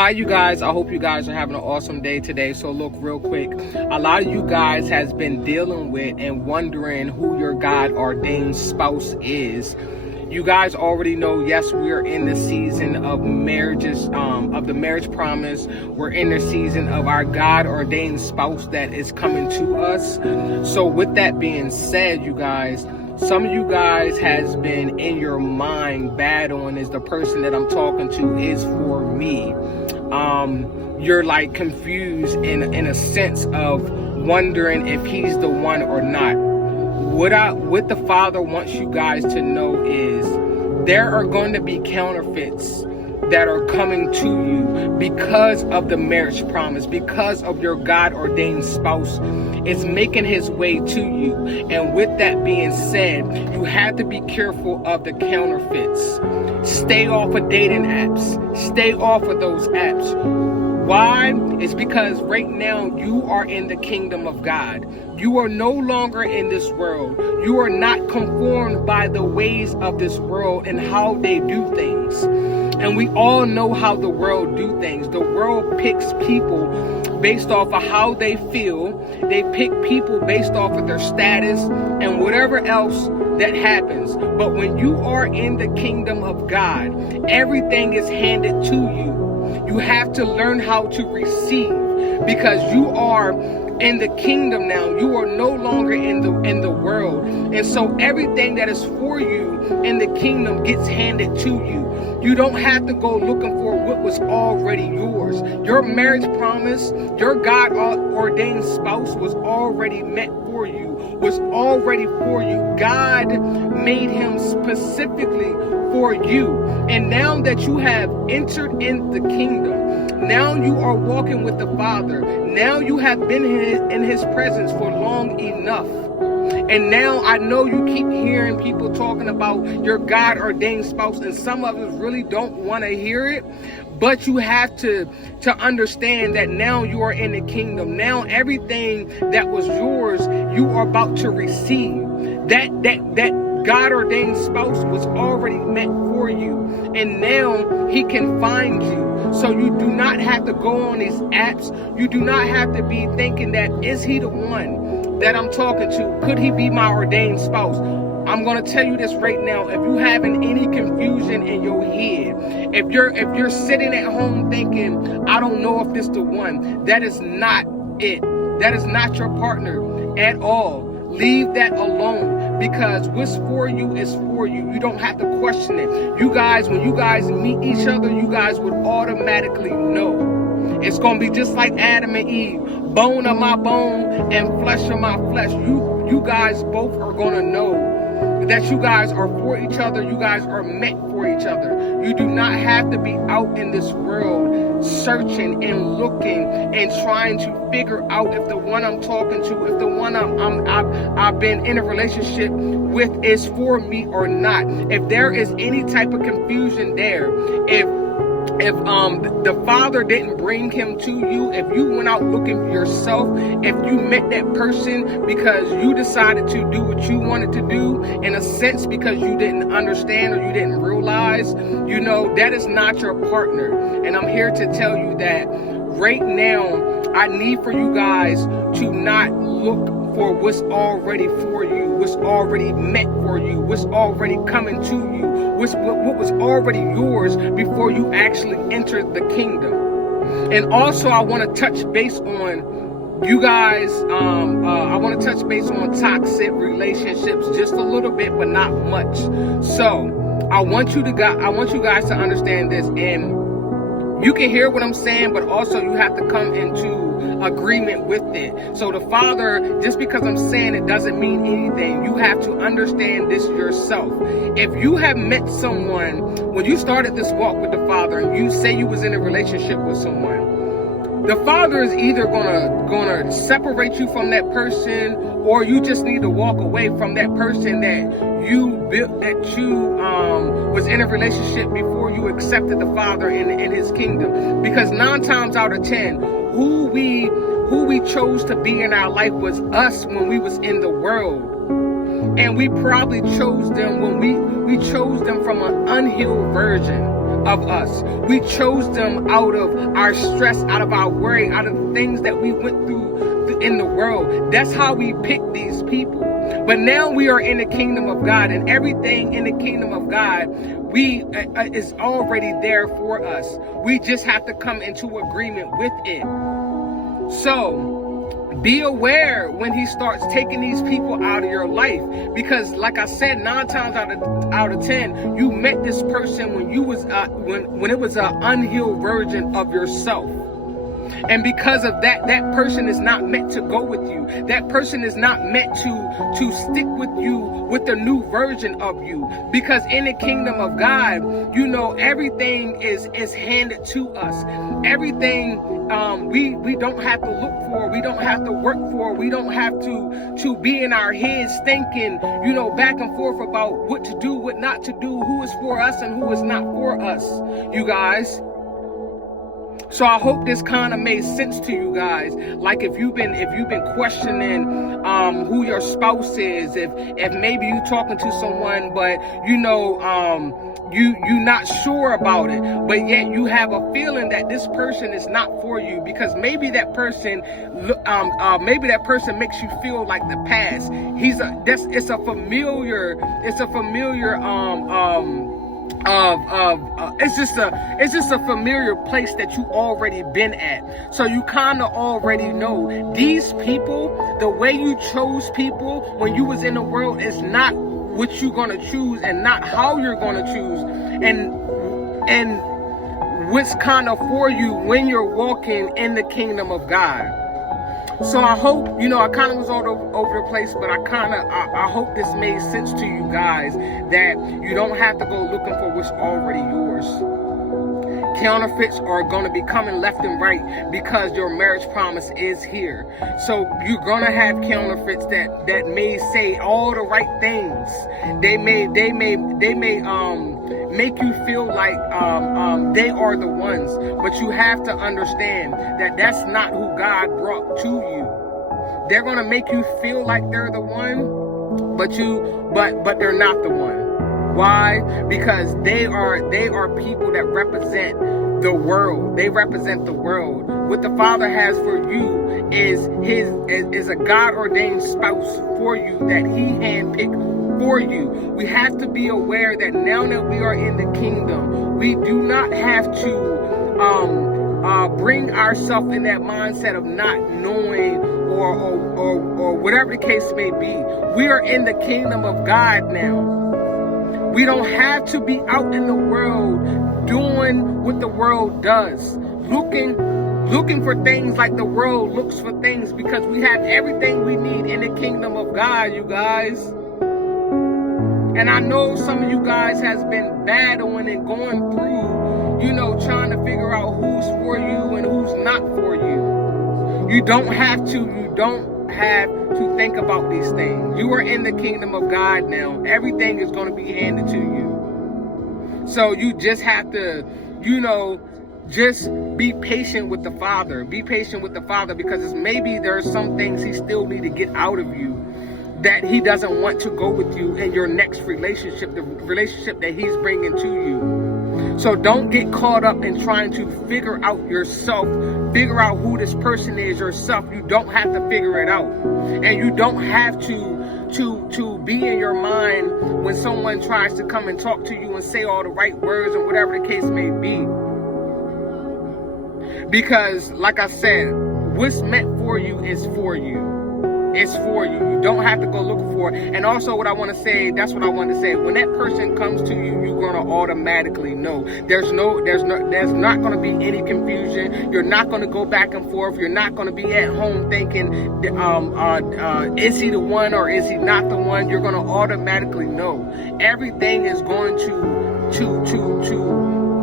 Hi you guys, I hope you guys are having an awesome day today. So look, real quick, a lot of you guys has been dealing with and wondering who your God ordained spouse is. You guys already know, yes, we are in the season of marriages, of the marriage promise. We're in the season of our God ordained spouse that is coming to us. So with that being said, you guys, some of you guys has been in your mind battling, is the person that I'm talking to is for me. You're like confused in a sense of wondering if he's the one or not. What the Father wants you guys to know is there are going to be counterfeits that are coming to you because of the marriage promise, because of your God ordained spouse is making his way to you. And with that being said, you have to be careful of the counterfeits. Stay off of dating apps. Stay off of those apps. Why? It's because right now you are in the kingdom of God. You are no longer in this world. You are not conformed by the ways of this world and how they do things. And we all know how the world do things. The world picks people based off of how they feel. They pick people based off of their status and whatever else that happens. But when you are in the kingdom of God, everything is handed to you. You have to learn how to receive, because you are in the kingdom now. You are no longer in the world. And so everything that is for you in the kingdom gets handed to you. You don't have to go looking for what was already yours. Your marriage promise, your God ordained spouse was already meant for you, was already for you. God made him specifically for you. And now that you have entered in the kingdom, now you are walking with the Father. Now you have been in his presence for long enough. And now I know you keep hearing people talking about your God ordained spouse, and some of us really don't want to hear it. But you have to understand that now you are in the kingdom. Now everything that was yours, you are about to receive. That God ordained spouse was already meant for you. And now he can find you. So you do not have to go on these apps. You do not have to be thinking that, is he the one that I'm talking to? Could he be my ordained spouse? I'm going to tell you this right now. If you having any confusion in your head, if you're sitting at home thinking, I don't know if this the one, that is not it. That is not your partner at all. Leave that alone, because what's for you is for you. You don't have to question it. You guys, when you guys meet each other, you guys would automatically know. It's going to be just like Adam and Eve, bone of my bone and flesh of my flesh. You guys both are going to know that you guys are for each other. You guys are meant for each other. You do not have to be out in this world searching and looking and trying to figure out if the one I'm talking to, if the one I've been in a relationship with is for me or not. If there is any type of confusion there, if the Father didn't bring him to you, if you went out looking for yourself, if you met that person because you decided to do what you wanted to do, in a sense because you didn't understand or you didn't realize, you know, that is not your partner. And I'm here to tell you that right now, I need for you guys to not look for what's already for you, what's already meant for you, what's already coming to you, what was already yours before you actually entered the kingdom. And also, I want to touch base on you guys. I want to touch base on toxic relationships just a little bit, but not much. So I want you guys to understand this, and you can hear what I'm saying, but also you have to come into agreement with it. So the Father, just because I'm saying it doesn't mean anything. You have to understand this yourself. If you have met someone, when you started this walk with the Father, and you say you was in a relationship with someone, the Father is either gonna separate you from that person, or you just need to walk away from that person that you was in a relationship before you accepted the Father in his kingdom. Because 9 times out of 10, who we chose to be in our life was us when we was in the world. And we probably chose them when we chose them from an unhealed version. of us. We chose them out of our stress, out of our worry, out of the things that we went through in the world. That's how we pick these people. But now we are in the kingdom of God, and everything in the kingdom of God is already there for us. We just have to come into agreement with it. So be aware when he starts taking these people out of your life, because like I said, 9 times out of 10, you met this person when you was when it was an unhealed version of yourself. And because of that, that person is not meant to go with you. That person is not meant to stick with you with the new version of you. Because in the kingdom of God, you know, everything is handed to us. Everything we don't have to look for. We don't have to work for. We don't have to be in our heads thinking, you know, back and forth about what to do, what not to do, who is for us and who is not for us, you guys. So I hope this kind of made sense to you guys. Like if you've been questioning who your spouse is, if maybe you talking to someone, but you know you're not sure about it, but yet you have a feeling that this person is not for you, because maybe that person makes you feel like the past. It's a familiar it's just a familiar place that you already been at. So you kind of already know these people. The way you chose people when you was in the world is not what you're gonna choose, and not how you're gonna choose, and what's kind of for you when you're walking in the kingdom of God. So I hope, you know, I kind of was all over the place, but I hope this made sense to you guys, that you don't have to go looking for what's already yours. Counterfeits are going to be coming left and right because your marriage promise is here. So you're going to have counterfeits that may say all the right things. They may make you feel like they are the ones, but you have to understand that that's not who God brought to you. They're going to make you feel like they're the one, but they're not the one. Why? Because they are people that represent the world. They represent the world. What the Father has for you is a God-ordained spouse for you that He handpicked for you. We have to be aware that now that we are in the kingdom, we do not have to bring ourselves in that mindset of not knowing or whatever the case may be. We are in the kingdom of God now. We don't have to be out in the world doing what the world does, looking for things like the world looks for things, because we have everything we need in the kingdom of God, you guys. And I know some of you guys has been battling and going through, you know, trying to figure out who's for you and who's not for you. You don't have to think about these things. You are in the kingdom of God now. Everything is going to be handed to you. So you just have to, you know, just be patient with the Father. Be patient with the Father, because maybe there are some things He still need to get out of you, that He doesn't want to go with you in your next relationship, the relationship that He's bringing to you. So don't get caught up in trying to figure out yourself, figure out who this person is yourself. You don't have to figure it out. And you don't have to be in your mind when someone tries to come and talk to you and say all the right words or whatever the case may be. Because, like I said, what's meant for you is for you. It's for you. You don't have to go looking for it. And also what I want to say, that's what I want to say. When that person comes to you, you're going to automatically know. There's not going to be any confusion. You're not going to go back and forth. You're not going to be at home thinking, is he the one or is he not the one? You're going to automatically know. Everything is going to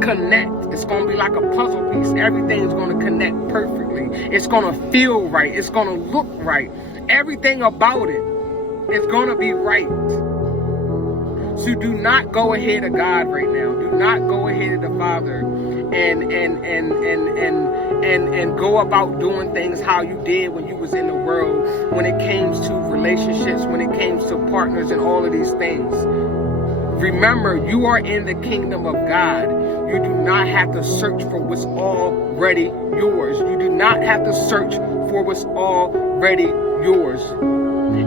connect. It's going to be like a puzzle piece. Everything is going to connect perfectly. It's going to feel right. It's going to look right. Everything about it is going to be right. So do not go ahead of God right now. Do not go ahead of the Father and go about doing things how you did when you was in the world, when it came to relationships, when it came to partners and all of these things. Remember, you are in the kingdom of God. You do not have to search for what's already yours. You do not have to search for what's already yours.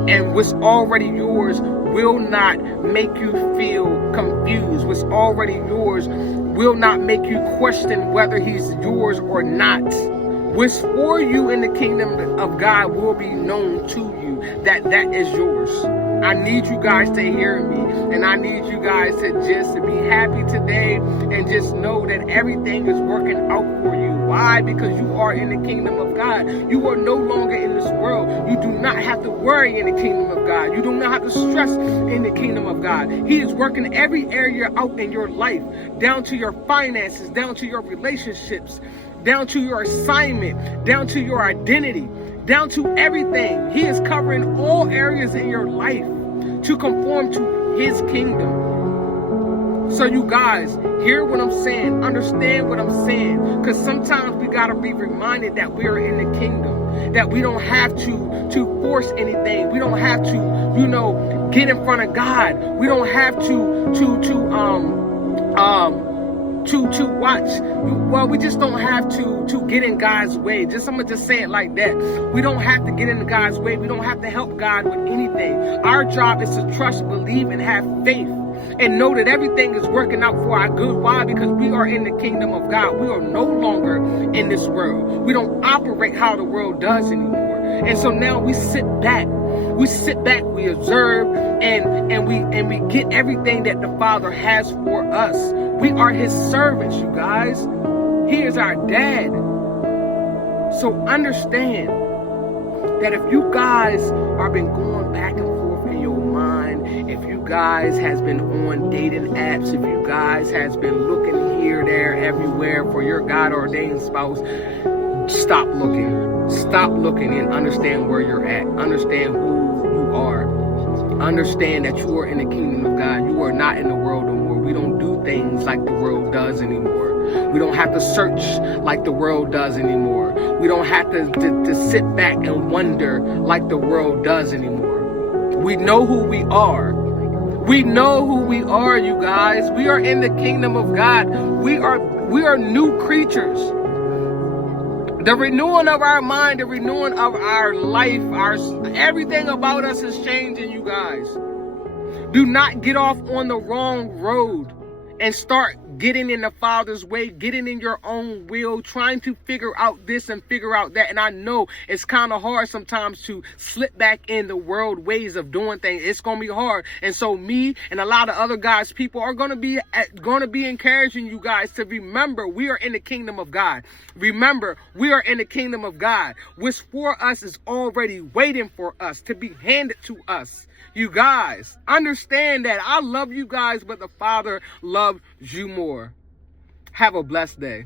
And what's already yours will not make you feel confused. What's already yours will not make you question whether he's yours or not. What's for you in the kingdom of God will be known to you that is yours. I need you guys to hear me, and I need you guys to just be happy today and just know that everything is working out for you. Why? Because you are in the kingdom of God. You are no longer in this world. You do not have to worry in the kingdom of God. You do not have to stress in the kingdom of God. He is working every area out in your life, down to your finances, down to your relationships, down to your assignment, down to your identity, down to everything. He is covering all areas in your life to conform to his kingdom. So you guys, hear what I'm saying, understand what I'm saying, because sometimes we got to be reminded that we are in the kingdom, that we don't have to force anything. We don't have to, get in front of God. We don't have to watch. Well, we just don't have to get in God's way. I'm gonna just say it like that. We don't have to get in God's way. We don't have to help God with anything. Our job is to trust, believe, and have faith, and know that everything is working out for our good. Why? Because we are in the kingdom of God. We are no longer in this world. We don't operate how the world does anymore. And so now we sit back. We observe, and we get everything that the Father has for us. We are his servants, you guys. He is our dad. So understand that if you guys have been going back and forth in your mind, if you guys has been on dating apps, if you guys has been looking here, there, everywhere for your God-ordained spouse, stop looking. Stop looking and understand where you're at. Understand who you are. Understand that you are in the kingdom of God. You are not in the world no more. We don't do things like the world does anymore. We don't have to search like the world does anymore. We don't have to sit back and wonder like the world does anymore. We know who we are. We know who we are, you guys. We are in the kingdom of God. We are new creatures. The renewing of our mind, the renewing of our life, everything about us is changing, you guys. Do not get off on the wrong road and start getting in the Father's way, getting in your own will, trying to figure out this and figure out that. And I know it's kind of hard sometimes to slip back in the world ways of doing things. It's going to be hard. And so me and a lot of other guys, people are going to be encouraging you guys to remember we are in the kingdom of God. Remember, we are in the kingdom of God. What's for us is already waiting for us to be handed to us. You guys, understand that I love you guys, but the Father loves you more. Have a blessed day.